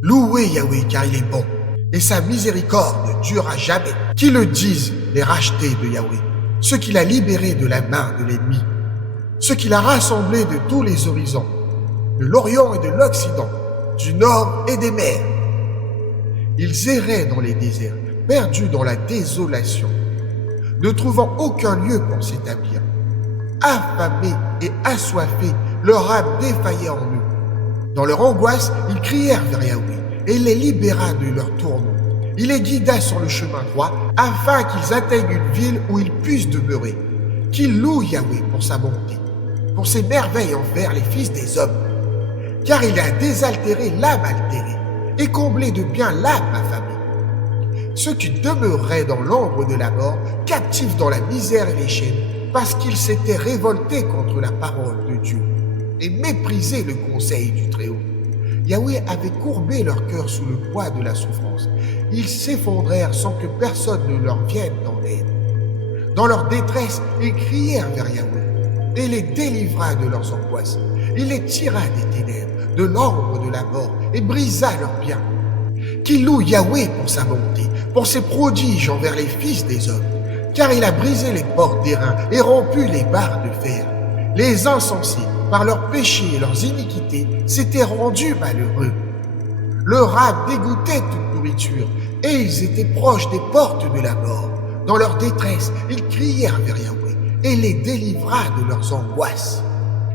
Louez Yahweh car il est bon, et sa miséricorde dure à jamais. Qui le disent les rachetés de Yahweh, ceux qu'il a libérés de la main de l'ennemi, ceux qu'il a rassemblés de tous les horizons, de l'Orient et de l'Occident, du Nord et des mers. Ils erraient dans les déserts, perdus dans la désolation, ne trouvant aucun lieu pour s'établir. Affamés et assoiffés, leur âme défaillait en eux. Dans leur angoisse, ils crièrent vers Yahweh, et il les libéra de leur tourment. Il les guida sur le chemin droit, afin qu'ils atteignent une ville où ils puissent demeurer. Qu'ils louent Yahweh pour sa bonté, pour ses merveilles envers les fils des hommes. Car il a désaltéré l'âme altérée, et comblé de bien l'âme affamée. Ceux qui demeuraient dans l'ombre de la mort, captifs dans la misère et les chaînes, parce qu'ils s'étaient révoltés contre la parole de Dieu et méprisé le conseil du Très-Haut. Yahweh avait courbé leur cœur sous le poids de la souffrance. Ils s'effondrèrent sans que personne ne leur vienne en aide. Dans leur détresse, ils crièrent vers Yahweh et les délivra de leurs angoisses. Il les tira des ténèbres, de l'ombre de la mort et brisa leurs biens. Qu'il loue Yahweh pour sa bonté, pour ses prodiges envers les fils des hommes, car il a brisé les portes d'airain et rompu les barres de fer. Les insensés, par leurs péchés et leurs iniquités, s'étaient rendus malheureux. Leur âme dégoûtait toute nourriture, et ils étaient proches des portes de la mort. Dans leur détresse, ils crièrent vers Yahweh, et les délivra de leurs angoisses.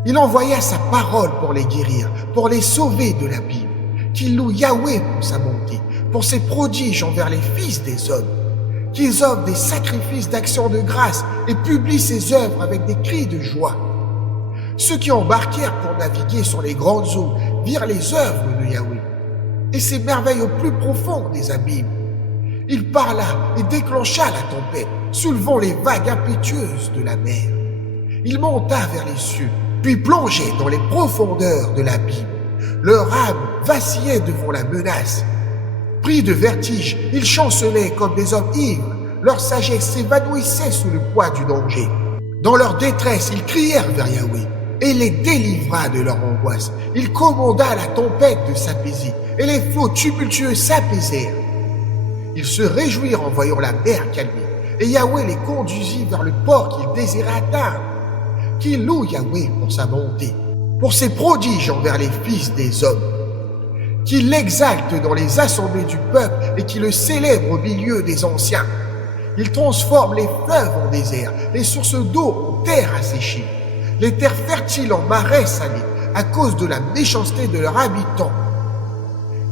Il envoya sa parole pour les guérir, pour les sauver de l'abîme. Qu'ils louent Yahweh pour sa bonté, pour ses prodiges envers les fils des hommes. Qu'ils offrent des sacrifices d'action de grâce et publient ses œuvres avec des cris de joie. Ceux qui embarquèrent pour naviguer sur les grandes eaux virent les œuvres de Yahweh et ses merveilles au plus profond des abîmes. Il parla et déclencha la tempête, soulevant les vagues impétueuses de la mer. Il monta vers les cieux, puis plongeait dans les profondeurs de l'abîme. Leur âme vacillait devant la menace. Pris de vertige, ils chancelaient comme des hommes ivres. Leur sagesse s'évanouissait sous le poids du danger. Dans leur détresse, ils crièrent vers Yahweh et les délivra de leur angoisse. Il commanda la tempête de s'apaiser et les flots tumultueux s'apaisèrent. Ils se réjouirent en voyant la mer calmer et Yahweh les conduisit vers le port qu'ils désiraient atteindre. Qu'ils louent Yahweh pour sa bonté, pour ses prodiges envers les fils des hommes, qui l'exalte dans les assemblées du peuple et qui le célèbre au milieu des anciens. Il transforme les fleuves en désert, les sources d'eau en terre asséchée, les terres fertiles en marais salés à cause de la méchanceté de leurs habitants.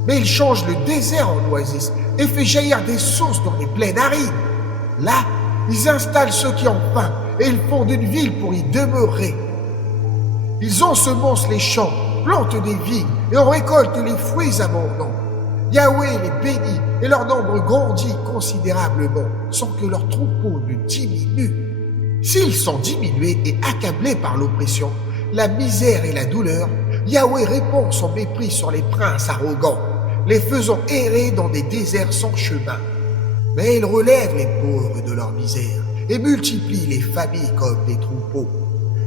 Mais il change le désert en oasis et fait jaillir des sources dans les plaines arides. Là, ils installent ceux qui ont faim et ils fondent une ville pour y demeurer. Ils ensemencent les champs, plantent des vignes et on récolte les fruits abondants. Yahweh les bénit et leur nombre grandit considérablement sans que leur troupeau ne diminue. S'ils sont diminués et accablés par l'oppression, la misère et la douleur, Yahweh répand son mépris sur les princes arrogants, les faisant errer dans des déserts sans chemin. Mais il relève les pauvres de leur misère et multiplie les familles comme des troupeaux.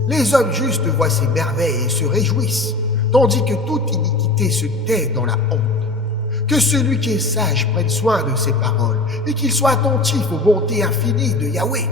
Les hommes justes voient ses merveilles et se réjouissent, tandis que toute iniquité se tait dans la honte. Que celui qui est sage prenne soin de ses paroles et qu'il soit attentif aux bontés infinies de Yahweh.